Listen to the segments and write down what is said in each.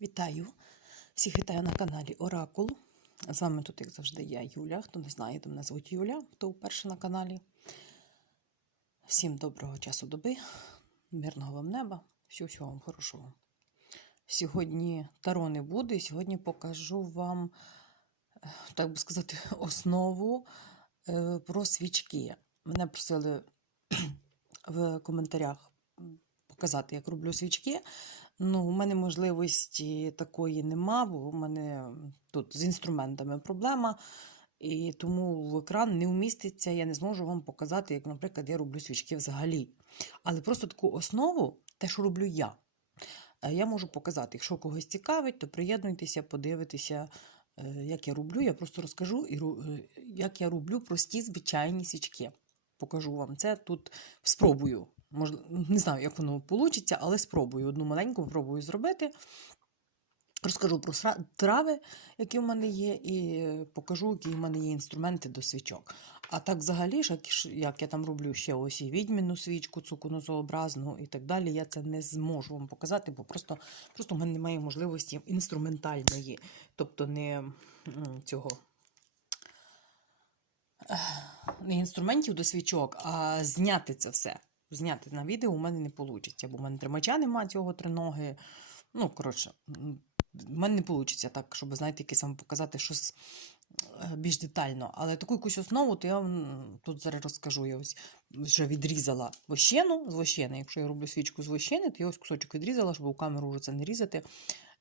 Вітаю! Всіх вітаю на каналі Оракул. З вами тут, як завжди, я Юля. Хто не знає, то мене звуть Юля, хто вперше на каналі. Всім доброго часу доби, мирного вам неба, всього всього вам хорошого. Сьогодні таро не буде, і сьогодні покажу вам, так би сказати, основу е, про свічки. Мене просили в коментарях показати, як роблю свічки. Ну, у мене можливості такої нема, бо у мене тут з інструментами проблема. І тому в екран не вміститься, я не зможу вам показати, як, наприклад, я роблю свічки взагалі. Але просто таку основу, те, що роблю я, е, я можу показати. Якщо когось цікавить, то приєднуйтеся, подивитеся, е, як я роблю. Я просто розкажу, е, як я роблю прості звичайні свічки. Покажу вам це тут спробую. Можливо, не знаю, як воно вийде, але спробую. Одну маленьку спробую зробити. Розкажу про трави, які в мене є, і покажу, які в мене є інструменти до свічок. А так, взагалі, ж, як, я там роблю ще ось і відьміну свічку, цукунозообразну і так далі, я це не зможу вам показати, бо просто, просто в мене немає можливості інструментальної, тобто не цього. Не інструментів до свічок, а зняти це все. Зняти на відео у мене не вийде, бо в мене тримача немає цього триноги. Ну, коротше, в мене не вийде так, щоб, знаєте, якесь вам показати щось е, більш детально. Але таку якусь основу, то я вам тут зараз розкажу. Я ось вже відрізала вощену з вощени. Якщо я роблю свічку з вощени, то я ось кусочок відрізала, щоб у камеру вже це не різати.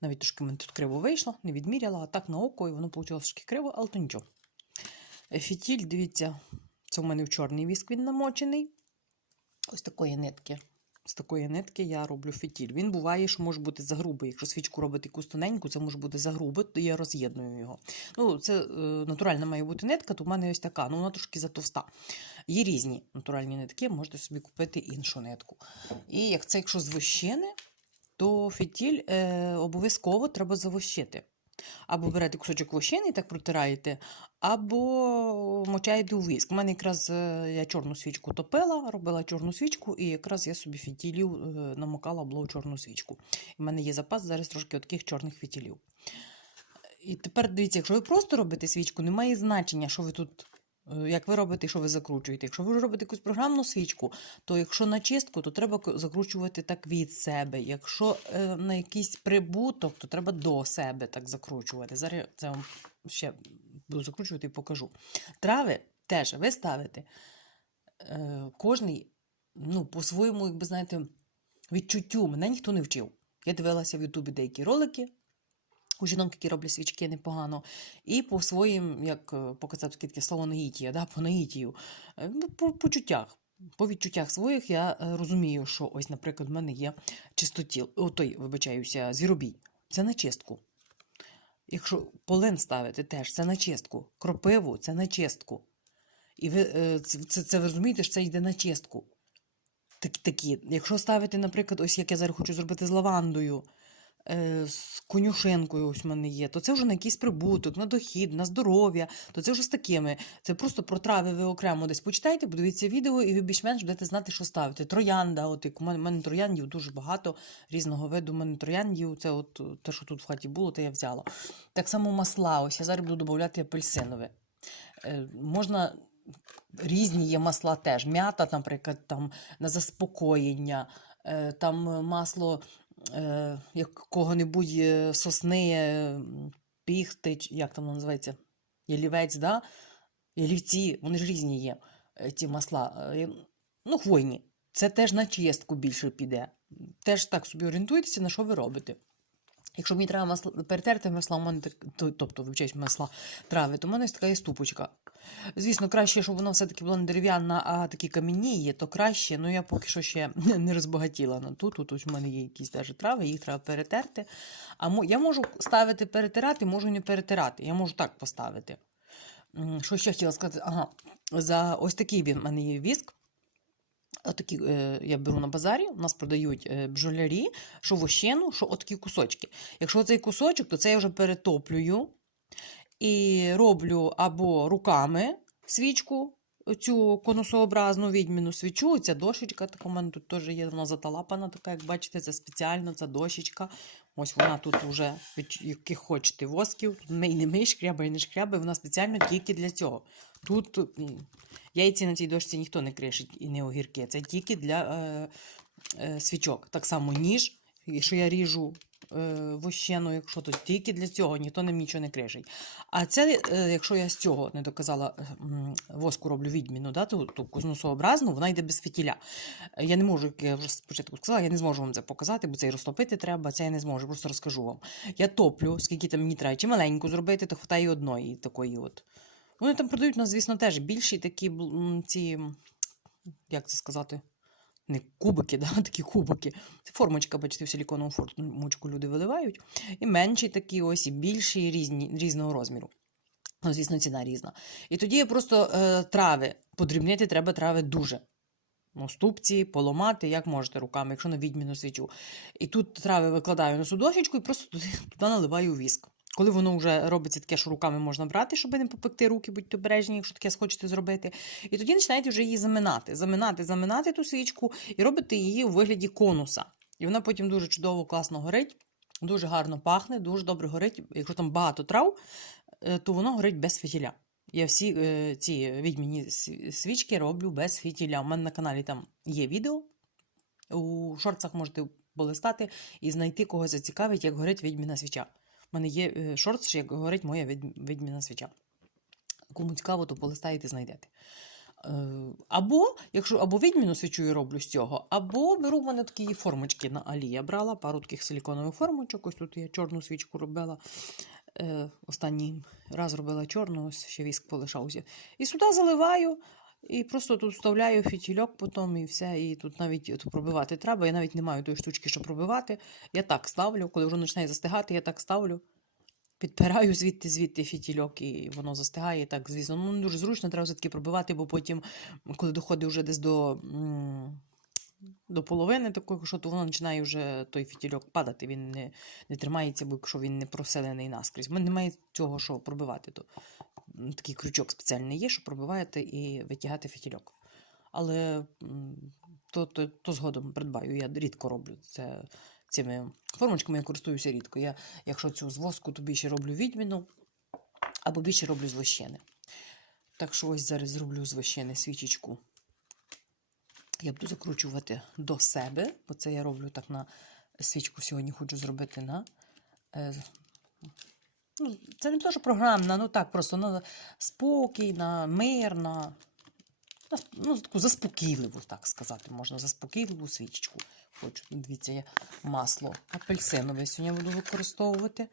Навіть трошки мене тут криво вийшло, не відміряла, а так на око, і воно вийшло трошки криво, але то нічого. Е, Фітіль, дивіться, це у мене в чорний віск він намочений. Ось такої нитки. З такої нитки я роблю фітіль. Він буває, що може бути загрубий. Якщо свічку робити якусь тоненьку, це може бути загрубий, то я роз'єдную його. Ну, це е, натуральна має бути нитка, то в мене ось така, ну вона трошки затовста. Є різні натуральні нитки, можете собі купити іншу нитку. І як це, якщо з вощини, то фітіль е, обов'язково треба завощити. Або берете кусочок вощини і так протираєте, або мочаєте у віск. У мене якраз е, я чорну свічку топила, робила чорну свічку, і якраз я собі фітілів е, намокала було в чорну свічку. У мене є запас зараз трошки таких чорних фітілів. І тепер дивіться, якщо ви просто робите свічку, немає значення, що ви тут. Е, Як ви робите, що ви закручуєте? Якщо ви робите якусь програмну свічку, то якщо на чистку, то треба закручувати так від себе. Якщо е, на якийсь прибуток, то треба до себе так закручувати. Зараз я це вам ще буду закручувати і покажу. Трави теж ви ставите е, кожний ну, по-своєму, якби знаєте, відчуттю. Мене ніхто не вчив. Я дивилася в Ютубі деякі ролики. У жінок, які роблять свічки непогано, і по своїм, як е, таке таке слово наїтія, да, по наїтію, е, ну, по почуттях. По відчуттях своїх я е, розумію, що ось, наприклад, в мене є чистотіл, о, той, вибачаюся, звіробій. Це на чистку. Якщо полин ставити теж, це на чистку. Кропиву це на чистку. І ви це, це, це ви розумієте, що це йде на чистку. Так, такі. Якщо ставити, наприклад, ось як я зараз хочу зробити з лавандою, з конюшенкою, ось в мене є, то це вже на якийсь прибуток, на дохід, на здоров'я, то це вже з такими. Це просто про трави ви окремо десь почитайте, подивіться відео, і ви більш-менш будете знати, що ставити. Троянда, от як у мене, мене трояндів дуже багато різного виду. У мене трояндів, це от е, те, що тут в хаті було, те я взяла. Так само масла. Ось я зараз буду додати апельсинове. Е, можна. Різні є масла теж. М'ята, наприклад, там на заспокоєння, е, там е, масло е, якого-небудь е, сосни, е, піхти, як там називається, ялівець, да? ялівці, вони ж різні є, е, ці масла. Е, Ну, хвойні. Це теж на чистку більше піде. Теж так собі орієнтуйтеся, на що ви робите. Якщо мені треба масло, перетерти масла, у мене тобто вивчають масла трави, то в мене ось така є ступочка. Звісно, краще, щоб вона все-таки була не дерев'яна, а такі камінні є, то краще. Ну я поки що ще не розбагатіла на ту. Тут ось у мене є якісь даже трави, їх треба перетерти. А я можу ставити перетирати, можу не перетирати. Я можу так поставити. Що ще хотіла сказати? Ага, за ось такий він в мене є віск. Отакі е, я беру на базарі, у нас продають е, бджолярі, що вощену, що отакі кусочки. Якщо цей кусочок, то це я вже перетоплюю і роблю або руками свічку, цю конусообразну відьміну свічу. Ця дошечка, така у мене тут теж є, вона заталапана, така, як бачите, це спеціально, ця дощечка. Ось вона тут вже від яких хочете восків. Тут ми і не ми шкрябає, і не шкрябає, вона спеціально тільки для цього. Тут яйці на цій дошці ніхто не кришить і не огірки. Це тільки для е, е, свічок. Так само ніж, і що я ріжу е, вощену, якщо то тільки для цього ніхто ним нічого не кришить. А це, е, якщо я з цього не доказала е, воску роблю відміну, да, ту, ту кузнусообразну, вона йде без фітіля. Я не можу, як я вже спочатку сказала, я не зможу вам це показати, бо це і розтопити треба, це я не зможу, просто розкажу вам. Я топлю, скільки там мені треба, чи маленьку зробити, то хватає одної такої от. Вони там продають нас, звісно, теж більші такі ці, як це сказати, не кубики, да, такі кубики. Це формочка, бачите, в силіконову формочку люди виливають. І менші такі ось, і більші, різні, різного розміру. Ну, звісно, ціна різна. І тоді просто е, трави, подрібнити треба трави дуже. Ну, ступці, поламати, як можете руками, якщо на відміну свічу. І тут трави викладаю на судочечку і просто туди, туди наливаю віск. Коли воно вже робиться таке, що руками можна брати, щоб не попекти руки, будьте обережні, якщо таке схочете зробити. І тоді починаєте вже її заминати, заминати, заминати ту свічку і робите її у вигляді конуса. І вона потім дуже чудово, класно горить, дуже гарно пахне, дуже добре горить. Якщо там багато трав, е, то воно горить без фітіля. Я всі е, ці відьміні свічки роблю без фітіля. У мене на каналі там є відео. У шорцах можете полистати і знайти, кого зацікавить, як горить відьміна свіча. Мене є е, шорт, як горить моя відьміна свіча. Кому цікаво, то полистаєте, знайдете. Е, Або, якщо або відьміну свічу я роблю з цього, або беру в мене такі формочки на Алі. Я брала пару таких силіконових формочок. Ось тут я чорну свічку робила. Е, Останній раз робила чорну, ось ще віск полишався. І сюди заливаю, і просто тут вставляю фітільок потім і все. І тут навіть тут пробивати треба. Я навіть не маю тої штучки, щоб пробивати. Я так ставлю, коли вже починає застигати, я так ставлю. Підпираю звідти, звідти фітільок, і воно застигає. Так, звісно, ну дуже зручно, треба все-таки пробивати, бо потім, коли доходить вже десь до, до половини такого, що воно починає вже той фітільок падати, він не, не тримається, бо якщо він не проселений наскрізь. У немає цього, що пробивати. То такий крючок спеціальний є, що пробиваєте і витягати фітільок. Але то, то, то згодом придбаю. Я рідко роблю це. Цими формочками я користуюся рідко. Я, якщо цю з воску, то більше роблю відміну, або більше роблю з вощини. Так що ось зараз зроблю з вощини свічечку. Я буду закручувати до себе, бо це я роблю так на свічку сьогодні хочу зробити на. Е, ну, це не те, що програмна, ну так, просто на спокій, на мир, на, ну, таку заспокійливу, так сказати, можна, заспокійливу свічечку. Хочу, дивіться, я масло апельсинове сьогодні буду використовувати.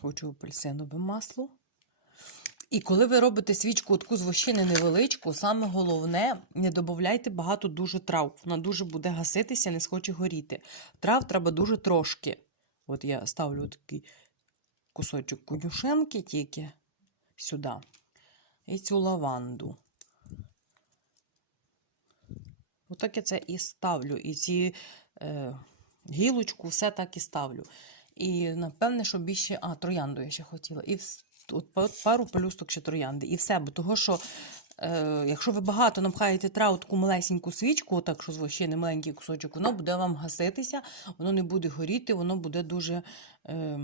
Хочу апельсинове масло. І коли ви робите свічку таку з вощини невеличку, саме головне, не додавайте багато дуже трав. Вона дуже буде гаситися, не схоче горіти. Трав треба дуже трошки. От я ставлю такий кусочок конюшенки тільки сюди. І цю лаванду. Отак я це і ставлю. І ці е, гілочку все так і ставлю. І напевне, що більше. А, троянду я ще хотіла. І от пару пелюсток ще троянди. І все. Бо того, що е, якщо ви багато напхаєте трав таку малесеньку свічку, так що з вощини маленький кусочок, воно буде вам гаситися, воно не буде горіти, воно буде дуже. Е,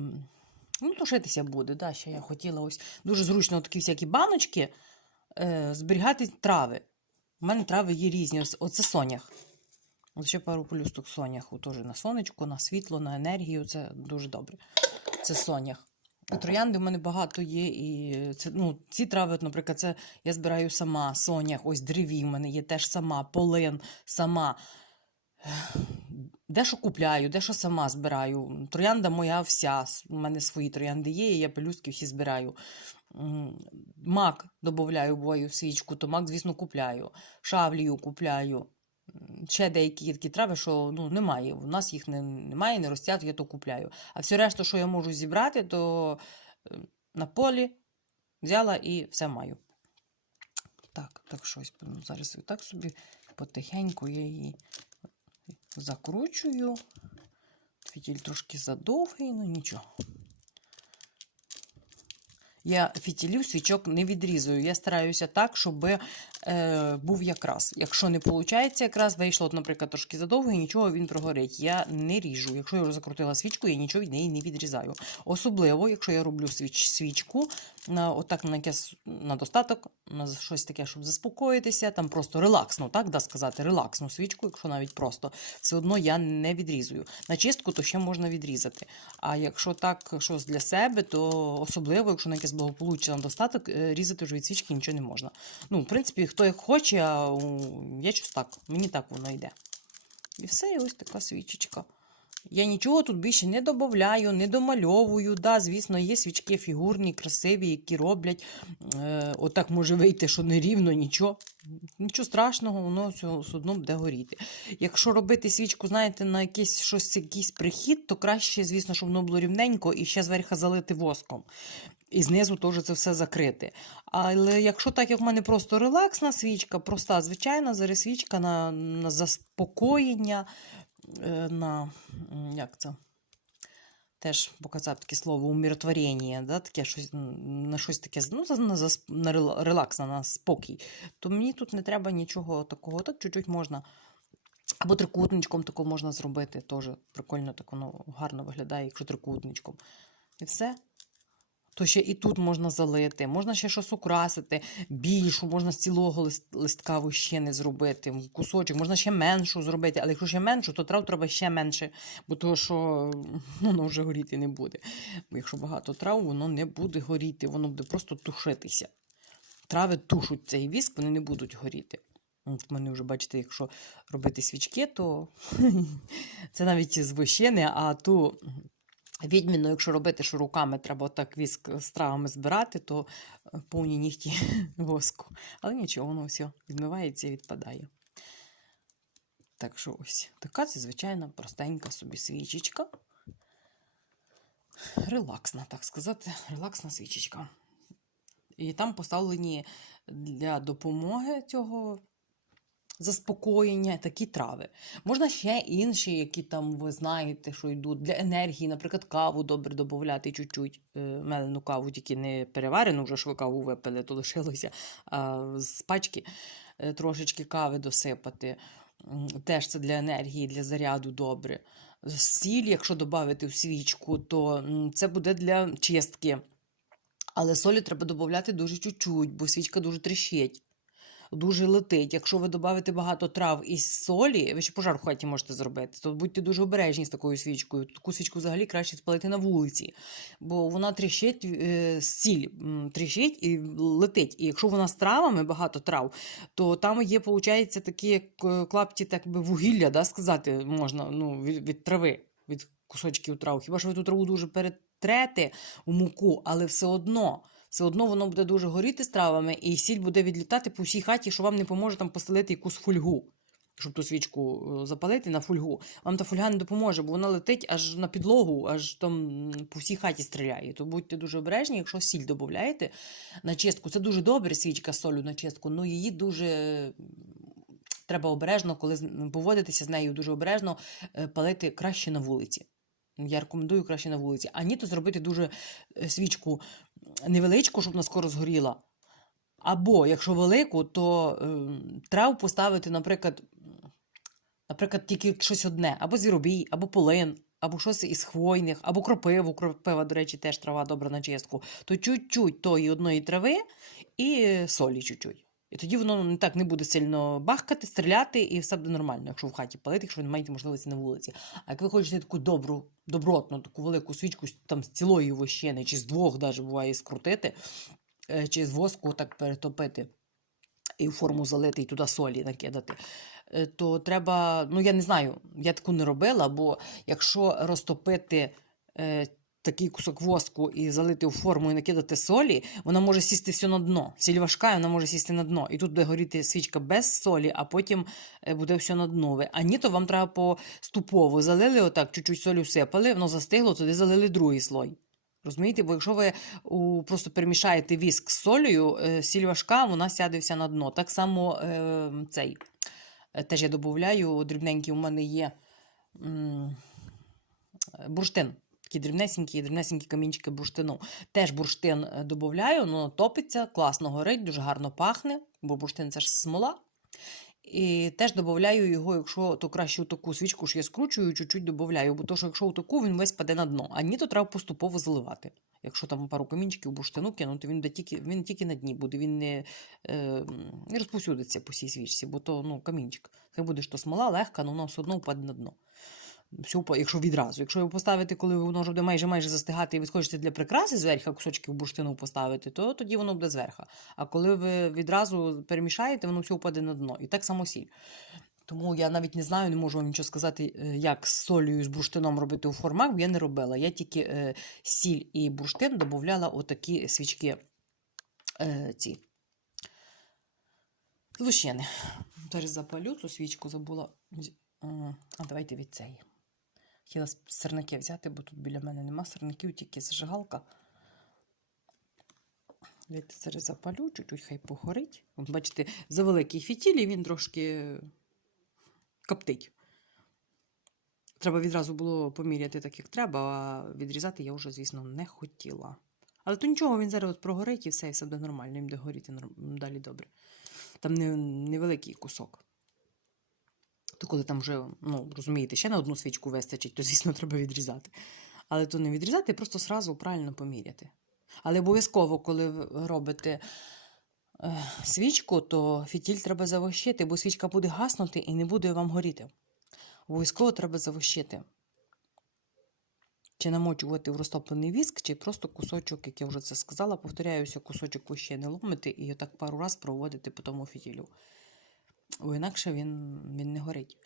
ну, тушитися буде. Да, ще я хотіла ось дуже зручно такі всякі баночки е, зберігати трави. У мене трави є різні. Оце сонях. От ще пару полюсток соняху теж на сонечко, на світло, на енергію. Це дуже добре. Це сонях. Троянди в мене багато є. І це, ну, ці трави, от, наприклад, це я збираю сама, сонях, ось древі в мене є теж сама, полин сама. Дещо купляю, дещо сама збираю. Троянда моя вся. У мене свої троянди є, і я пелюстки всі збираю. Мак додаю буваю в свічку, то мак, звісно, купляю. Шавлію купляю. Ще деякі такі трави, що ну, немає. У нас їх не, немає, не ростять, я то купляю. А все решта, що я можу зібрати, то е, на полі взяла і все маю. Так, так щось ну, зараз так собі потихеньку я її закручую. Фітіль трошки задовгий, ну нічого. Я фітілів свічок не відрізую. Я стараюся так, щоб е, був якраз. Якщо не виходить, якраз вийшло, наприклад, трошки задовго і нічого він прогорить. Я не ріжу. Якщо я закрутила свічку, я нічого від неї не відрізаю. Особливо, якщо я роблю свіч, свічку на отак на якесь на достаток, на щось таке, щоб заспокоїтися, там просто релаксно, так да сказати, релаксну свічку, якщо навіть просто все одно я не відрізую. На чистку то ще можна відрізати. А якщо так щось для себе, то особливо, якщо на якесь благополуччя на достаток, е, різати вже від свічки нічого не можна. Ну, в принципі, хто як хоче, а я щось так, мені так воно йде. І все, і ось така свічечка. Я нічого тут більше не додаю, не домальовую. Да, звісно, є свічки фігурні, красиві, які роблять. Е, отак може вийти, що не рівно, нічого. Нічого страшного, воно одно буде горіти. Якщо робити свічку, знаєте, на якийсь щось, якийсь прихід, то краще, звісно, щоб воно було рівненько і ще зверху залити воском. І знизу теж це все закрити. Але якщо так, як в мене просто релаксна свічка, проста, звичайна, зараз свічка на, на заспокоєння, е, на як це? Теж показав таке слово умиротворення, да? таке щось, на щось таке ну, на, на релакс, на спокій, то мені тут не треба нічого такого. Так чуть-чуть можна. Або трикутничком тако можна зробити. Теж прикольно, так воно гарно виглядає, якщо трикутничком. І все. То ще і тут можна залити, можна ще щось украсити, більшу, можна з цілого лист, листка вощини зробити, кусочок, можна ще меншу зробити, але якщо ще меншу, то трав треба ще менше, бо то, що воно вже горіти не буде. Бо якщо багато трав, воно не буде горіти, воно буде просто тушитися. Трави тушуть цей віск, вони не будуть горіти. От мене вже, бачите, якщо робити свічки, то це навіть з вощини, а ту Відмінно, якщо робити, що руками треба отак віск з травами збирати, то е, повні нігті воску. Але нічого, воно все відмивається і відпадає. Так що ось така це звичайна простенька собі свічечка. Релаксна, так сказати, релаксна свічечка. І там поставлені для допомоги цього заспокоєння такі трави. Можна ще інші, які там ви знаєте, що йдуть для енергії, наприклад, каву добре додати чуть-чуть. е, Мелену каву, тільки не переварену, вже що ви каву випили, то лишилося а з пачки е, трошечки кави досипати. Теж це для енергії, для заряду добре. Сіль, якщо додати в свічку, то це буде для чистки. Але солі треба додати дуже чуть-чуть, бо свічка дуже тріщить дуже летить. Якщо ви додаєте багато трав і солі, ви ще пожар в хаті можете зробити, то будьте дуже обережні з такою свічкою. Таку свічку взагалі краще спалити на вулиці, бо вона тріщить, е, сіль тріщить і летить. І якщо вона з травами, багато трав, то там є, виходить, такі е, клапті, так би вугілля, да, сказати можна ну, від, від трави, від кусочків трав. Хіба що ви ту траву дуже перетрете у муку, але все одно все одно воно буде дуже горіти з травами, і сіль буде відлітати по всій хаті, що вам не поможе там постелити якусь фольгу, щоб ту свічку е, запалити на фольгу. Вам та фольга не допоможе, бо вона летить аж на підлогу, аж там по всій хаті стріляє. То будьте дуже обережні, якщо сіль додаєте на чистку. Це дуже добре свічка солю на чистку, але її дуже. Треба обережно, коли поводитися з нею дуже обережно, е, палити краще на вулиці. Я рекомендую краще на вулиці. А ні, то зробити дуже е, свічку невеличку, щоб вона скоро згоріла. Або, якщо велику, то е, трав поставити, наприклад, наприклад, тільки щось одне, або звіробій, або полин, або щось із хвойних, або кропиву. Кропива, до речі, теж трава добра на чистку. То чуть-чуть тої одної трави і солі чуть-чуть. І тоді воно не так не буде сильно бахкати, стріляти, і все буде нормально, якщо в хаті палити, якщо ви не маєте можливості на вулиці. А як ви хочете таку добру, добротну, таку велику свічку там з цілої вощини, чи з двох навіть буває скрутити, е, чи з воску так перетопити і в форму залити, і туди солі накидати. е, То треба, ну я не знаю, я таку не робила, бо якщо розтопити е, такий кусок воску і залити у форму і накидати солі, вона може сісти все на дно. Сіль важка, вона може сісти на дно. І тут буде горіти свічка без солі, а потім е, буде все на дно. А ні, то вам треба поступово залили отак, чуть-чуть солі всипали, воно застигло, туди залили другий слой. Розумієте? Бо якщо ви просто перемішаєте віск з солею, е, сіль важка, вона сяде вся на дно. Так само е, цей. Теж я додаю, дрібненький у мене є бурштин. Такі дрібнесенькі, дрібнесенькі камінчики бурштину. Теж бурштин е, додаю, воно топиться, класно горить, дуже гарно пахне, бо бурштин це ж смола. І теж додаю його, якщо то краще у таку свічку ж я скручую, чуть-чуть додаю, бо то, що якщо у таку, він весь паде на дно, а ні, то треба поступово заливати. Якщо там пару камінчиків бурштину кинути, він, тільки, він тільки на дні буде, він не, е, не розповсюдиться по всій свічці, бо то ну, камінчик. Хай буде що смола легка, але воно все одно впаде на дно. Впа- якщо відразу. Якщо його поставити, коли воно вже буде майже майже застигати, і ви хочете для прикраси зверху кусочків бурштину поставити, то тоді воно буде зверху. А коли ви відразу перемішаєте, воно все впаде на дно. І так само сіль. Тому я навіть не знаю, не можу вам нічого сказати, е, як з солею з бурштином робити у формах, бо я не робила. Я тільки е, сіль і бурштин додавала отакі свічки е, ці. Лущини. Зараз запалю цю свічку, забула. А давайте від цієї. Хотіла сирники взяти, бо тут біля мене нема сирників, тільки зажигалка. Давайте зараз запалю, чуть-чуть хай погорить. Бачите, за великий фітіль і він трошки коптить. Треба відразу було поміряти так, як треба, а відрізати я вже, звісно, не хотіла. Але то нічого, він зараз прогорить і все, і все буде нормально, їм буде горіти далі добре. Там невеликий кусок. То коли там вже, ну, розумієте, ще на одну свічку вистачить, то, звісно, треба відрізати. Але то не відрізати, просто сразу правильно поміряти. Але обов'язково, коли ви робите е, свічку, то фітіль треба завощити, бо свічка буде гаснути і не буде вам горіти. Обов'язково треба завощити. Чи намочувати в розтоплений віск, чи просто кусочок, як я вже це сказала, повторяюся, кусочок ще не ломити і отак пару раз проводити по тому фітілю. Бо інакше він, він не горить.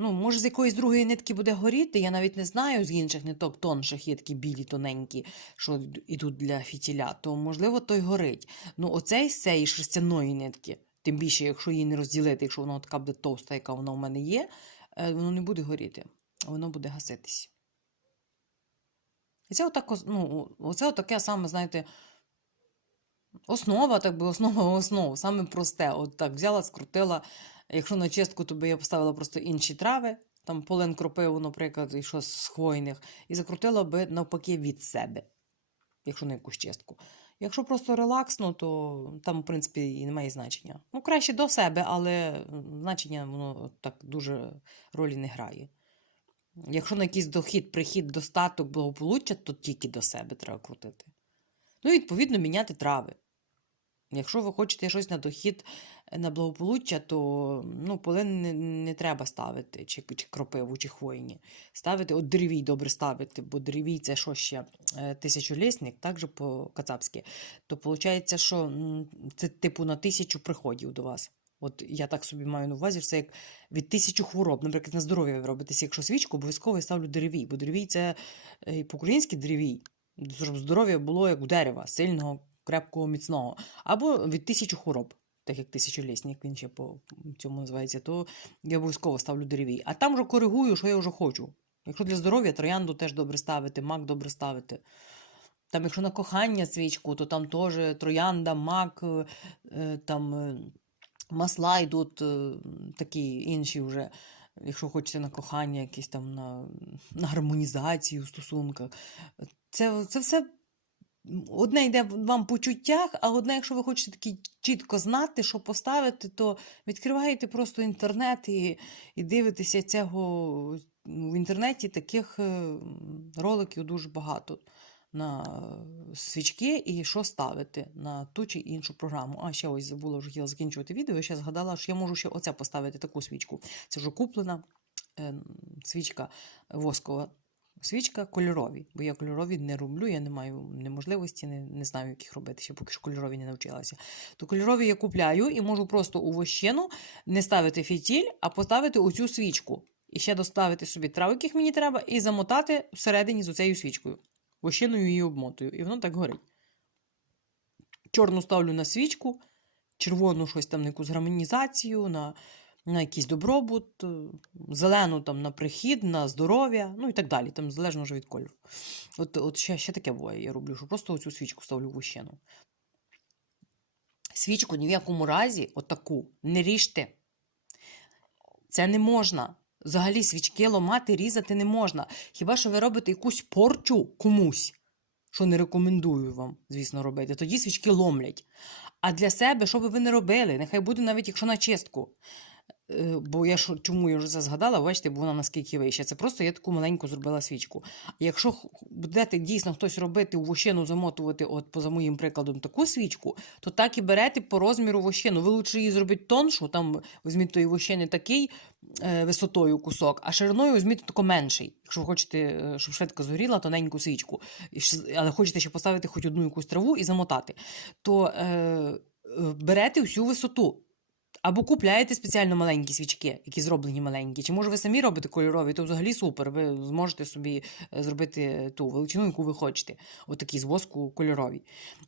Ну, може, з якоїсь другої нитки буде горіти, я навіть не знаю, з інших ниток тонших є такі білі, тоненькі, що йдуть для фітіля, то можливо той горить. Ну, оцей з цієї шерстяної нитки, тим більше, якщо її не розділити, якщо вона така буде товста, яка вона у мене є, е, воно не буде горіти, воно буде гаситись. І це отак, ну, оце таке саме, знаєте, основа, так би основа основ, саме просте. От так взяла, скрутила. Якщо на чистку, то би я поставила просто інші трави, там полен кропиву, наприклад, і щось з хвойних, і закрутила би навпаки від себе, якщо на якусь чистку. Якщо просто релаксно, то там, в принципі, і немає значення. Ну, краще до себе, але значення воно так дуже ролі не грає. Якщо на якийсь дохід, прихід, достаток, благополуччя, то тільки до себе треба крутити. Ну, відповідно, міняти трави. Якщо ви хочете щось на дохід, е, на благополуччя, то ну, полин не, не треба ставити, чи, чи кропиву, чи хвойні. Ставити, от деревій добре ставити, бо деревій це що ще е, тисячолісник, так же по-кацапськи. То виходить, що це типу на тисячу приходів до вас. От я так собі маю на увазі, це як від тисячі хвороб. Наприклад, на здоров'я ви робитеся, якщо свічку, обов'язково я ставлю деревій, бо деревій це е, по-українськи деревій, щоб здоров'я було як у дерева, сильного, крепкого, міцного. Або від тисячі хвороб, так як тисячолісник, він ще по цьому називається, то я обов'язково ставлю деревій. А там вже коригую, що я вже хочу. Якщо для здоров'я, троянду теж добре ставити, мак добре ставити. Там, якщо на кохання свічку, то там теж троянда, мак, е, там е, масла йдуть е, такі інші вже. Якщо хочете на кохання, якісь там на, на гармонізацію в стосунках. Це, це все одне йде вам по чуттях, а одне, якщо ви хочете такі чітко знати, що поставити, то відкриваєте просто інтернет і, і дивитеся цього. В інтернеті таких е, роликів дуже багато на свічки і що ставити на ту чи іншу програму. А ще ось забула вже хотіла закінчувати відео. Я ще згадала, що я можу ще оце поставити таку свічку. Це вже куплена е, свічка воскова. Свічка кольорові, бо я кольорові не роблю, я не маю неможливості, не, не знаю, як їх робити, ще поки що кольорові не навчилася. То кольорові я купляю і можу просто у вощину не ставити фітіль, а поставити оцю свічку. І ще доставити собі трав, яких мені треба, і замотати всередині з оцею свічкою. Вощиною її обмотую, і воно так горить. Чорну ставлю на свічку, червону щось там на якусь гармонізацію, на, на якийсь добробут, е, зелену там на прихід, на здоров'я, ну і так далі, там залежно вже від кольору. От, от ще, ще таке буває, я роблю, що просто оцю свічку ставлю в вощину. Свічку ні в якому разі, отаку, не ріжте. Це не можна. Взагалі свічки ломати, різати не можна. Хіба що ви робите якусь порчу комусь, що не рекомендую вам, звісно, робити. Тоді свічки ломлять. А для себе, що би ви не робили, нехай буде навіть якщо на чистку. Е, Бо я ж чому я вже це згадала, бачите, бо вона наскільки вища. Це просто я таку маленьку зробила свічку. Якщо будете дійсно хтось робити у вощину замотувати, от поза моїм прикладом, таку свічку, то так і берете по розміру вощину. Ви лучше її зробіть тоншу, там візьміть тої вощини такий е, висотою кусок, а шириною візьміть тако менший. Якщо ви хочете, е, щоб швидко згоріла, тоненьку свічку, але хочете ще поставити хоч одну якусь траву і замотати, то е, е, берете всю висоту. Або купляєте спеціально маленькі свічки, які зроблені маленькі. Чи може ви самі робите кольорові, то взагалі супер. Ви зможете собі е, зробити ту величину, яку ви хочете. Отакі з воску кольорові.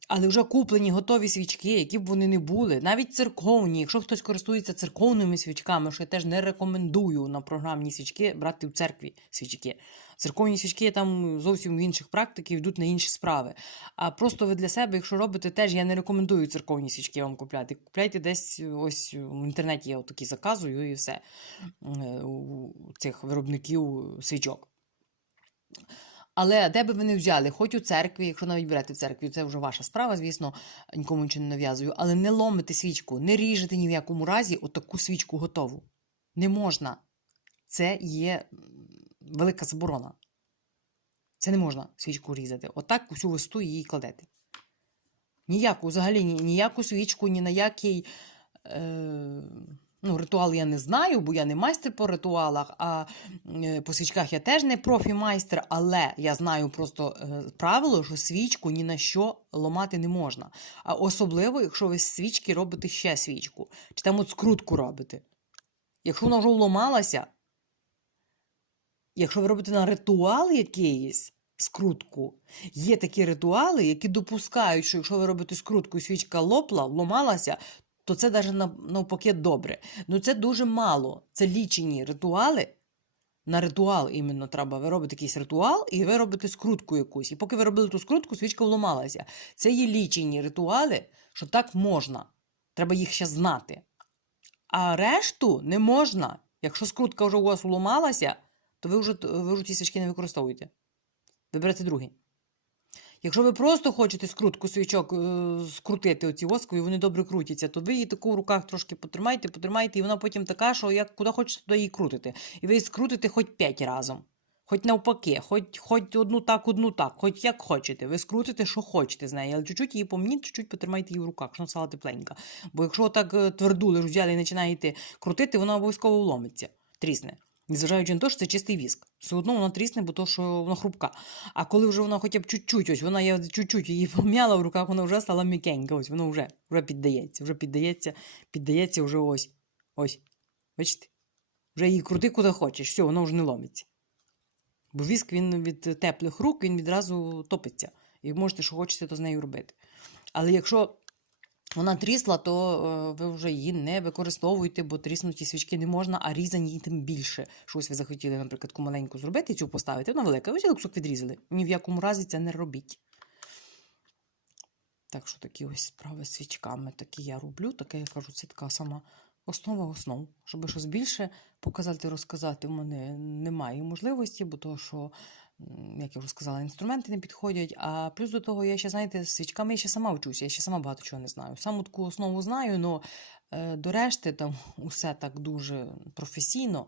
Але вже куплені готові свічки, які б вони не були, навіть церковні. Якщо хтось користується церковними свічками, що я теж не рекомендую на програмні свічки брати в церкві свічки. Церковні свічки там зовсім в інших практиків йдуть на інші справи. А просто ви для себе, якщо робите, теж я не рекомендую церковні свічки вам купляти. Купляйте десь ось в інтернеті я такі заказую і все е, у цих виробників свічок. Але де би ви не взяли, хоч у церкві, якщо навіть берете в церкві, це вже ваша справа, звісно, нікому нічого не нав'язую. Але не ломите свічку, не ріжете ні в якому разі отаку свічку готову. Не можна. Це є велика заборона. Це не можна свічку різати. Отак усю весту її кладете. Ніяку, взагалі, ні- ніяку свічку, ні на який. Е, ну, ритуал я не знаю, бо я не майстер по ритуалах, а е, по свічках я теж не профі-майстер, але я знаю просто е, правило, що свічку ні на що ломати не можна. А особливо, якщо ви з свічки робите ще свічку, чи там от скрутку робите. Якщо вона вже вламалася, якщо ви робите на ритуал якийсь скрутку, є такі ритуали, які допускають, що якщо ви робите скрутку і свічка лопла, вламалася, то це навіть навпаки добре. Ну це дуже мало. Це лічені ритуали. На ритуал іменно треба. Ви робите якийсь ритуал, і ви робите скрутку якусь. І поки ви робили ту скрутку, свічка вламалася. Це є лічені ритуали, що так можна. Треба їх ще знати. А решту не можна. Якщо скрутка вже у вас уламалася, то ви вже, ви вже ті свічки не використовуєте. Ви берете другий. Якщо ви просто хочете скрутку свічок е, скрутити оці воскові, вони добре крутяться, то ви її таку в руках трошки потримайте, потримайте, і вона потім така, що як куди хочете, туди її крутите. І ви її скрутите хоч п'ять разом. Хоч навпаки, хоч, хоч одну так, одну так, хоч як хочете. Ви скрутите, що хочете з неї, але чуть-чуть її помніть, чуть-чуть потримайте її в руках, щоб стала тепленька. Бо якщо так е, тверду лиш взяли і починаєте крутити, вона обов'язково вломиться, трісне. Незважаючи на те, що це чистий віск. Все одно вона трісне, бо то, що вона хрупка. А коли вже вона хоча б чуть-чуть, ось вона я чуть-чуть її пом'яла в руках, вона вже стала м'якенька. Ось воно вже, вже піддається, вже піддається, піддається вже ось. Ось. Бачите? Вже її крути куди хочеш, все, воно вже не ломиться. Бо віск він від теплих рук він відразу топиться. І можете, що хочете, то з нею робити. Але якщо вона трісла, то е, ви вже її не використовуєте, бо тріснуті свічки не можна, а різані тим більше. Щось ви захотіли, наприклад, таку маленьку зробити цю поставити. Вона велика, ви взяли відрізали. Ні в якому разі це не робіть. Так що такі ось справи з свічками, такі я роблю. Таке, я кажу, це така сама основа основ. Щоб щось більше показати, розказати, у мене немає можливості, бо то, що, як я вже сказала, інструменти не підходять. А плюс до того, я ще, знаєте, з свічками я ще сама вчуся, я ще сама багато чого не знаю. Саму таку основу знаю, але до решти там усе так дуже професійно.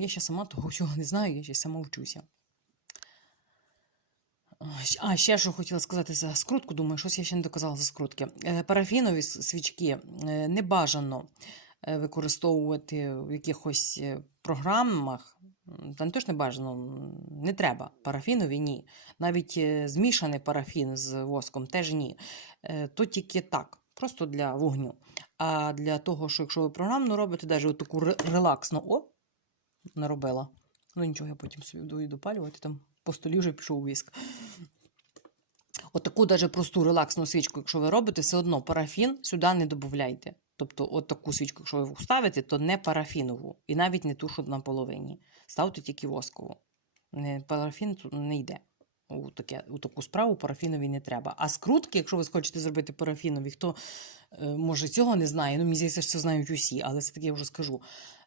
Я ще сама того всього не знаю, я ще сама вчуся. А, ще що хотіла сказати за скрутку, думаю, щось я ще не доказала за скрутки. Е, Парафінові свічки е, не бажано е, використовувати в якихось програмах. Та не то бажано, не треба. Парафінові ні. Навіть е, змішаний парафін з воском теж ні. Е, То тільки так, просто для вогню. А для того, що якщо ви програмно робите, навіть таку релаксну, о, наробила. Ну нічого, я потім собі буду допалювати, там по столі вже пішов віск. Отаку даже просту релаксну свічку, якщо ви робите, все одно парафін сюди не додавайте. Тобто, от таку свічку, якщо ви ставите, то не парафінову. І навіть не ту, що на. Ставте тільки воскову. Парафін не йде. У, таке, у таку справу парафінові не треба. А скрутки, якщо ви хочете зробити парафінові, хто е, може цього не знає, ну мені здається, що знають усі, але все таки я вже скажу.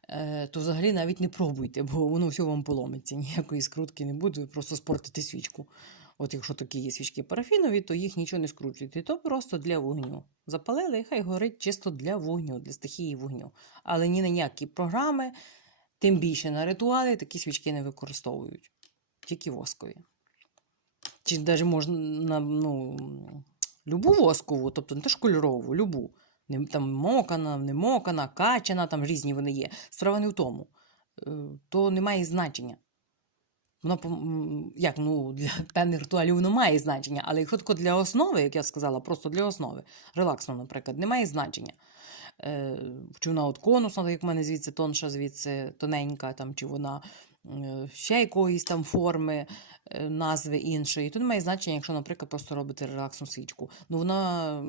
е, то взагалі навіть не пробуйте, бо воно все вам поломиться. Ніякої скрутки не буде, ви просто спортите свічку. От якщо такі є свічки парафінові, то їх нічого не скручуйте. То просто для вогню. Запалили, і хай горить чисто для вогню, для стихії вогню. Але ні на ніякі програми, тим більше на ритуали такі свічки не використовують. Тільки воскові. Чи навіть можна на, ну, любу воскову, тобто не теж кольорову, любу. Там мокана, не мокана, качана, там різні вони є. Справа не в тому. Е, То не має значення. Воно як, ну, для певних ритуалів воно має значення, але якщо тако для основи, як я сказала, просто для основи, релаксно, наприклад, не має значення. Е, чи вона от конусна, як в мене звідси тонша, звідси тоненька, там, чи вона е, ще якоїсь там форми, е, назви іншої. То не має значення, якщо, наприклад, просто робите релаксну свічку. Ну, вона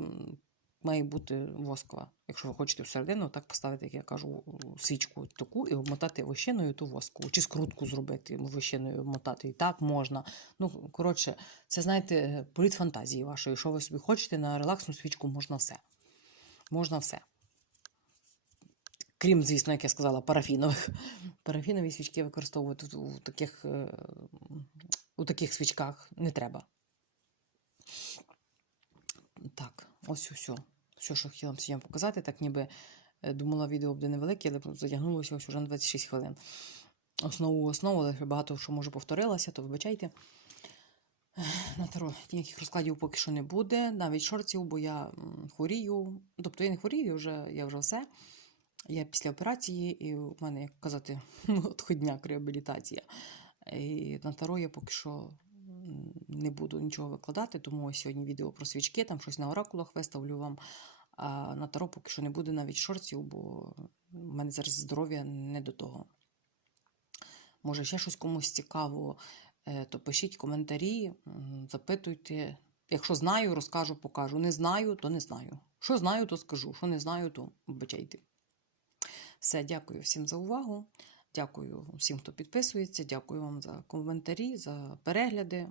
має бути воскова. Якщо ви хочете всередину, так поставити, як я кажу, свічку таку і обмотати вощиною ту воскову. Чи скрутку зробити вощиною обмотати. І так можна. Ну, коротше, це, знаєте, політ фантазії вашої. Що ви собі хочете на релаксну свічку, можна все. Можна все. Крім, звісно, як я сказала, парафінових. Парафінові свічки використовувати у таких, е, у таких свічках не треба. Так, ось усе. Все, що хотіла вам показати, так ніби е, думала, відео буде невелике, але затягнулося ось уже на 26 хвилин. Основу основу, але багато що може повторилося, то вибачайте. На таро ніяких розкладів поки що не буде, навіть шорців, бо я хворію. Тобто я не хворію, вже, я вже все. Я після операції, і у мене, як казати, відходняк реабілітація. І на таро я поки що не буду нічого викладати, тому сьогодні відео про свічки, там щось на оракулах виставлю вам. А на таро поки що не буде навіть шорців, бо в мене зараз здоров'я не до того. Може, ще щось комусь цікаво, е, то пишіть коментарі, запитуйте. Якщо знаю, розкажу, покажу. Не знаю, то не знаю. Що знаю, то скажу. Що не знаю, то вибачайте. Все, дякую всім за увагу. Дякую всім, хто підписується. Дякую вам за коментарі, за перегляди.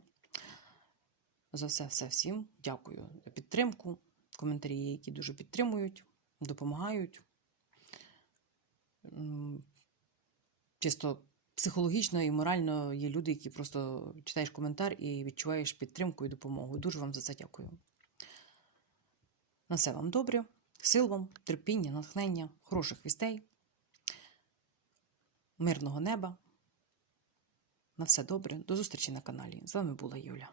За все, все всім. Дякую за підтримку. Коментарі, які дуже підтримують, допомагають. Чисто психологічно і морально є люди, які просто читаєш коментар і відчуваєш підтримку і допомогу. Дуже вам за це дякую. На все вам добре, сил вам, терпіння, натхнення, хороших вістей, мирного неба. На все добре. До зустрічі на каналі. З вами була Юля.